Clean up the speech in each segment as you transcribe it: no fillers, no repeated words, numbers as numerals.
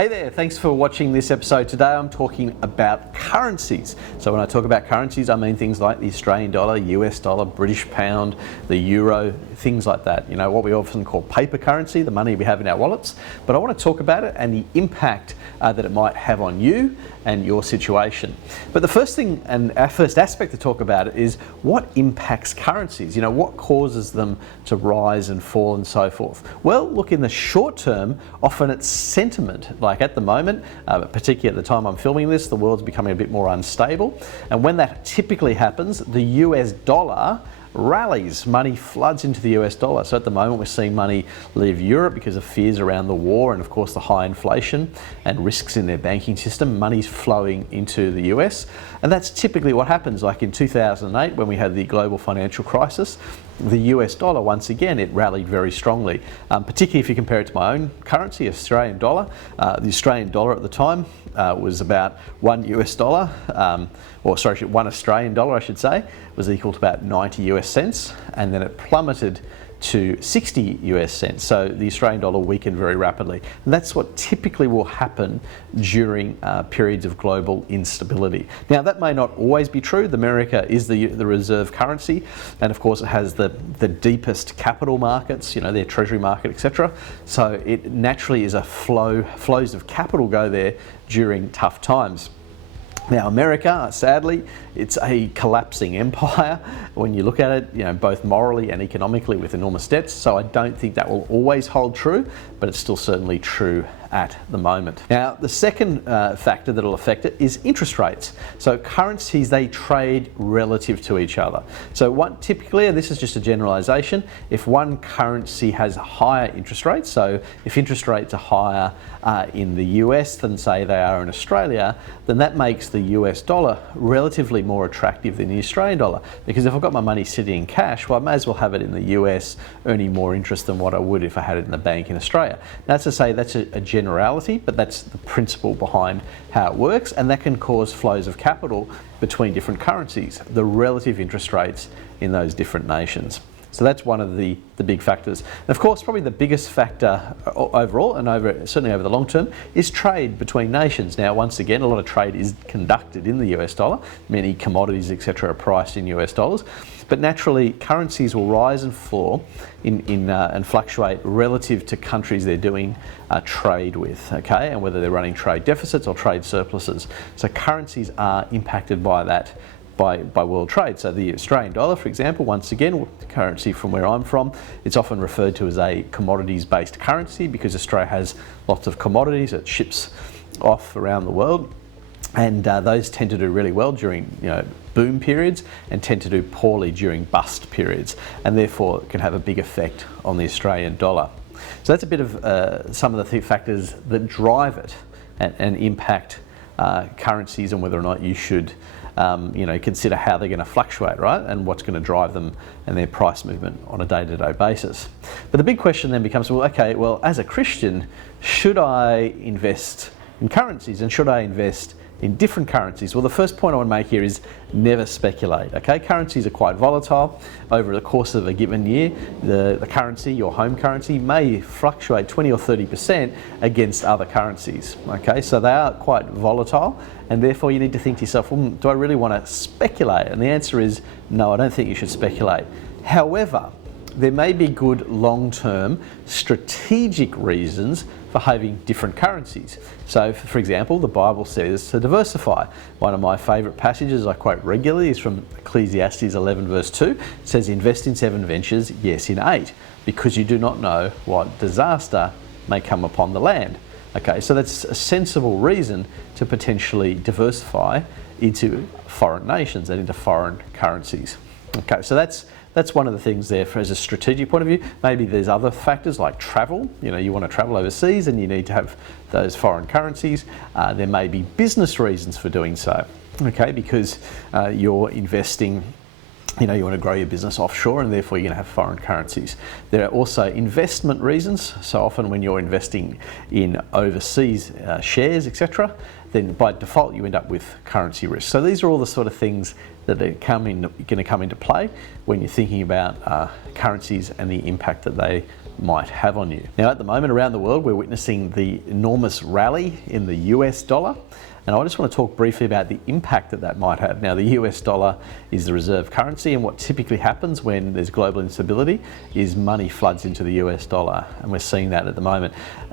Hey there, thanks for watching this episode. Today I'm talking about currencies. So when I talk about currencies, I mean things like the Australian dollar, US dollar, British pound, the euro, things like that. You know, what we often call paper currency, the money we have in our wallets. But I want to talk about it and the impact that it might have on you and your situation. But the first thing and our first aspect to talk about it is what impacts currencies. You know, what causes them to rise and fall and so forth. Well, look, in the short term, often it's sentiment. Like at the moment, particularly at the time I'm filming this, the world's becoming a bit more unstable. And when that typically happens, the US dollar rallies, money floods into the US dollar. So at the moment we're seeing money leave Europe because of fears around the war and of course the high inflation and risks in their banking system. Money's flowing into the US, and that's typically what happens. Like in 2008 when we had the global financial crisis, the US dollar, once again, it rallied very strongly, particularly if you compare it to my own currency, Australian dollar. The Australian dollar at the time was about $1 Australian dollar, I should say, was equal to about 90 US cents, and then it plummeted to 60 US cents. So the Australian dollar weakened very rapidly. And that's what typically will happen during periods of global instability. Now that may not always be true. America is the reserve currency, and of course it has the deepest capital markets, you know, their treasury market, etc. So it naturally is a flows of capital go there during tough times. Now America, sadly, it's a collapsing empire when you look at it, you know, both morally and economically with enormous debts. So I don't think that will always hold true, but it's still certainly true at the moment. Now, the second factor that will affect it is interest rates. So currencies, they trade relative to each other. So typically, and this is just a generalization, if one currency has higher interest rates, so if interest rates are higher in the US than say they are in Australia, then that makes the US dollar relatively more attractive than the Australian dollar. Because if I've got my money sitting in cash, well, I may as well have it in the US earning more interest than what I would if I had it in the bank in Australia. Now, that's to say that's a generality, but that's the principle behind how it works, and that can cause flows of capital between different currencies, the relative interest rates in those different nations. So that's one of the big factors. And of course, probably the biggest factor overall, and certainly over the long term, is trade between nations. Now, once again, a lot of trade is conducted in the US dollar. Many commodities, etc., are priced in US dollars. But naturally, currencies will rise and fall and fluctuate relative to countries they're doing trade with, okay, and whether they're running trade deficits or trade surpluses. So currencies are impacted by that. By world trade. So the Australian dollar, for example, once again, the currency from where I'm from, it's often referred to as a commodities-based currency because Australia has lots of commodities it ships off around the world, and those tend to do really well during, you know, boom periods and tend to do poorly during bust periods, and therefore it can have a big effect on the Australian dollar. So that's a bit of some of the factors that drive it and impact currencies and whether or not you should consider how they're going to fluctuate, right? And what's going to drive them and their price movement on a day-to-day basis. But the big question then becomes, well, okay, well, as a Christian, should I invest in currencies and should I invest in different currencies? Well, the first point I want to make here is never speculate, okay? Currencies are quite volatile. Over the course of a given year, the currency, your home currency, may fluctuate 20 or 30% against other currencies, okay? So they are quite volatile, and therefore you need to think to yourself, well, do I really want to speculate? And the answer is no, I don't think you should speculate. However, there may be good long-term strategic reasons for having different currencies. So, for example, the Bible says to diversify. One of my favourite passages I quote regularly is from Ecclesiastes 11 verse 2. It says, invest in 7 ventures, yes, in 8, because you do not know what disaster may come upon the land. Okay, so that's a sensible reason to potentially diversify into foreign nations and into foreign currencies. Okay, so that's one of the things there as a strategic point of view. Maybe there's other factors like travel. You know, you want to travel overseas and you need to have those foreign currencies. There may be business reasons for doing so, okay, because you're investing, you know, you want to grow your business offshore and therefore you're going to have foreign currencies. There are also investment reasons. So often when you're investing in overseas shares, etc., then by default you end up with currency risk. So these are all the sort of things that are going to come into play when you're thinking about currencies and the impact that they might have on you. Now, at the moment around the world, we're witnessing the enormous rally in the US dollar. And I just want to talk briefly about the impact that might have. Now, the US dollar is the reserve currency, and what typically happens when there's global instability is money floods into the US dollar, and we're seeing that at the moment.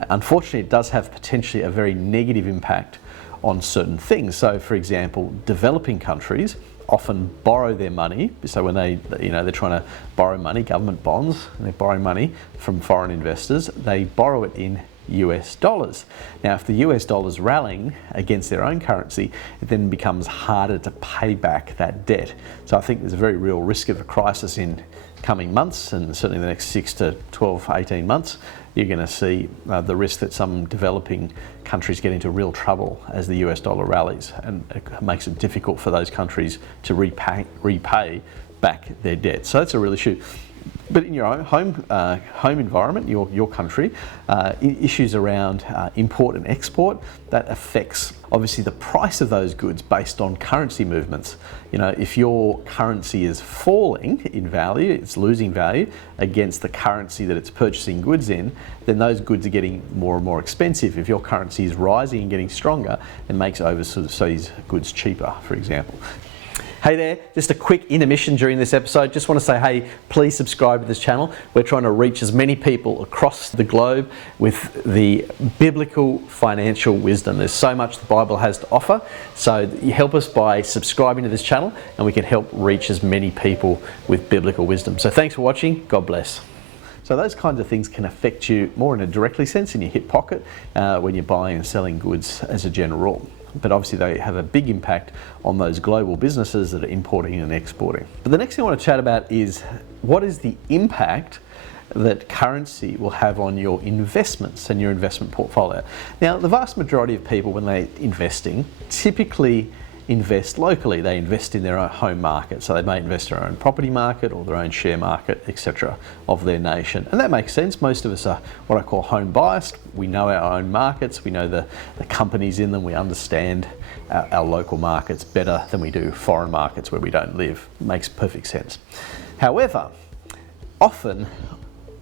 Unfortunately, it does have potentially a very negative impact on certain things. So, for example, developing countries often borrow their money. So when they're trying to borrow money, government bonds, and they're borrowing money from foreign investors, they borrow it in US dollars. Now, if the US dollar's rallying against their own currency, it then becomes harder to pay back that debt. So I think there's a very real risk of a crisis in coming months, and certainly the next 6 to 12, 18 months, you're going to see the risk that some developing countries get into real trouble as the US dollar rallies, and it makes it difficult for those countries to repay back their debt. So that's a real issue. But in your own home environment, your country, issues around import and export, that affects obviously the price of those goods based on currency movements. You know, if your currency is falling in value, it's losing value against the currency that it's purchasing goods in, then those goods are getting more and more expensive. If your currency is rising and getting stronger, it makes overseas goods cheaper, for example. Hey there, just a quick intermission during this episode. Just want to say, hey, please subscribe to this channel. We're trying to reach as many people across the globe with the biblical financial wisdom. There's so much the Bible has to offer. So you help us by subscribing to this channel, and we can help reach as many people with biblical wisdom. So thanks for watching. God bless. So those kinds of things can affect you more in a directly sense in your hip pocket when you're buying and selling goods as a general rule. But obviously they have a big impact on those global businesses that are importing and exporting. But the next thing I want to chat about is what is the impact that currency will have on your investments and your investment portfolio. Now, the vast majority of people, when they're investing, typically invest locally. They invest in their own home market. So they may invest in their own property market or their own share market, etc., of their nation. And that makes sense. Most of us are what I call home biased. We know our own markets. We know the companies in them. We understand our local markets better than we do foreign markets where we don't live. It makes perfect sense. However, often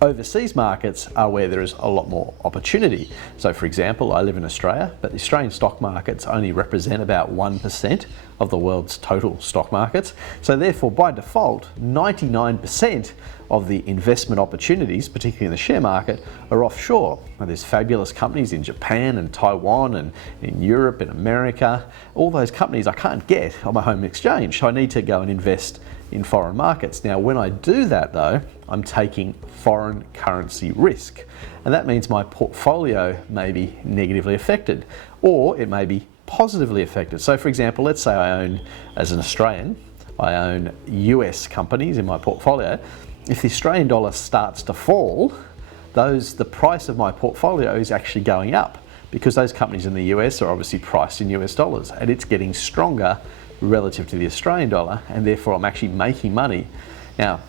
overseas markets are where there is a lot more opportunity. So for example, I live in Australia, but the Australian stock markets only represent about 1% of the world's total stock markets. So therefore, by default, 99% of the investment opportunities, particularly in the share market, are offshore. Now, there's fabulous companies in Japan and Taiwan and in Europe and America. All those companies I can't get on my home exchange, so I need to go and invest in foreign markets. Now, when I do that though, I'm taking foreign currency risk. And that means my portfolio may be negatively affected, or it may be positively affected. So for example, let's say I own, as an Australian, I own US companies in my portfolio. If the Australian dollar starts to fall, the price of my portfolio is actually going up, because those companies in the US are obviously priced in US dollars, and it's getting stronger relative to the Australian dollar, and therefore I'm actually making money. Now,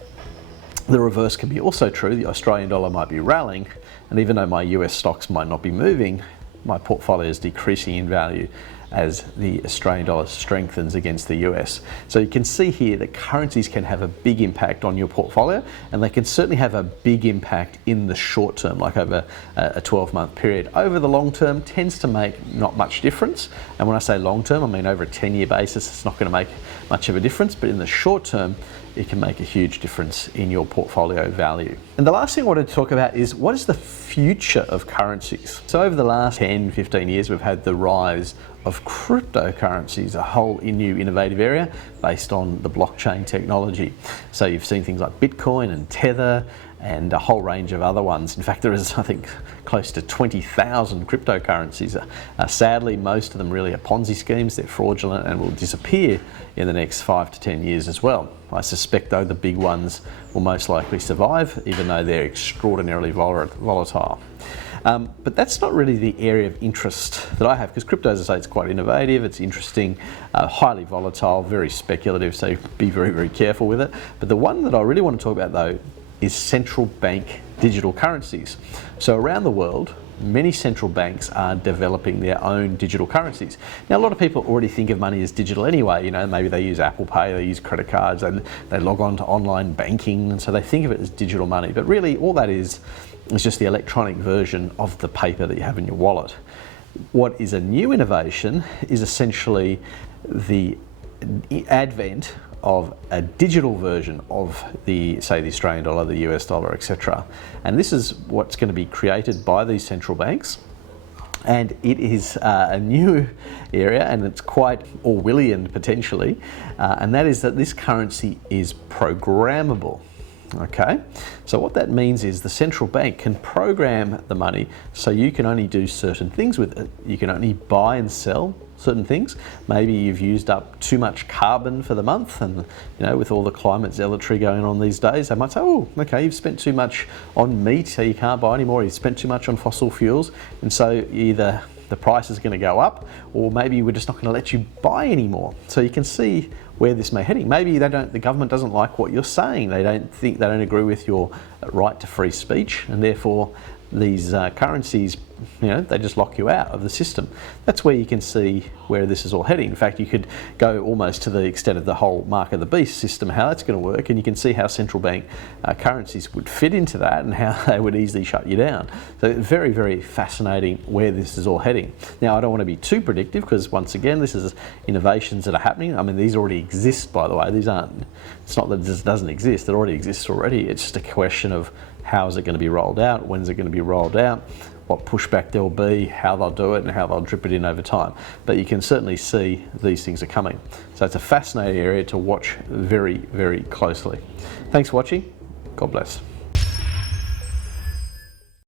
the reverse can be also true. The Australian dollar might be rallying, and even though my US stocks might not be moving, my portfolio is decreasing in value as the Australian dollar strengthens against the US. So you can see here that currencies can have a big impact on your portfolio, and they can certainly have a big impact in the short term, like over a 12-month period. Over the long term, tends to make not much difference. And when I say long term, I mean over a 10-year basis, it's not going to make much of a difference, but in the short term, it can make a huge difference in your portfolio value. And the last thing I wanted to talk about is what is the future of currencies? So over the last 10, 15 years, we've had the rise of cryptocurrencies, a whole new innovative area based on the blockchain technology. So you've seen things like Bitcoin and Tether and a whole range of other ones. In fact, there is, I think, close to 20,000 cryptocurrencies. Sadly, most of them really are Ponzi schemes. They're fraudulent and will disappear in the next 5 to 10 years as well. I suspect, though, the big ones will most likely survive, even though they're extraordinarily volatile. But that's not really the area of interest that I have, because crypto, as I say, it's quite innovative, it's interesting, highly volatile, very speculative, so be very, very careful with it. But the one that I really want to talk about, though, is central bank digital currencies. So around the world, many central banks are developing their own digital currencies. Now, a lot of people already think of money as digital anyway. You know, maybe they use Apple Pay, they use credit cards, and they log on to online banking, and so they think of it as digital money. But really, all that is just the electronic version of the paper that you have in your wallet. What is a new innovation is essentially the advent of a digital version of the, say, the Australian dollar, the US dollar, etc. And this is what's going to be created by these central banks. And it is a new area, and it's quite Orwellian potentially, and that is that this currency is programmable. Okay, so what that means is the central bank can program the money so you can only do certain things with it. You can only buy and sell certain things. Maybe you've used up too much carbon for the month, and you know, with all the climate zealotry going on these days, they might say, oh, okay, you've spent too much on meat, so you can't buy anymore. You've spent too much on fossil fuels, and so either the price is going to go up, or maybe we're just not going to let you buy anymore. So you can see where this may heading. Maybe the government doesn't like what you're saying. They don't agree with your right to free speech, and therefore these currencies, you know, they just lock you out of the system. That's where you can see where this is all heading. In fact, you could go almost to the extent of the whole mark of the beast system, how that's going to work, and you can see how central bank currencies would fit into that and how they would easily shut you down. So very, very fascinating where this is all heading. Now, I don't want to be too predictive because, once again, this is innovations that are happening. I mean, these already exist, by the way. These aren't, it's not that this doesn't exist, it already exists already. It's just a question of how is it going to be rolled out, when's it going to be rolled out, what pushback there'll be, how they'll do it, and how they'll drip it in over time. But you can certainly see these things are coming. So it's a fascinating area to watch very, very closely. Thanks for watching. God bless.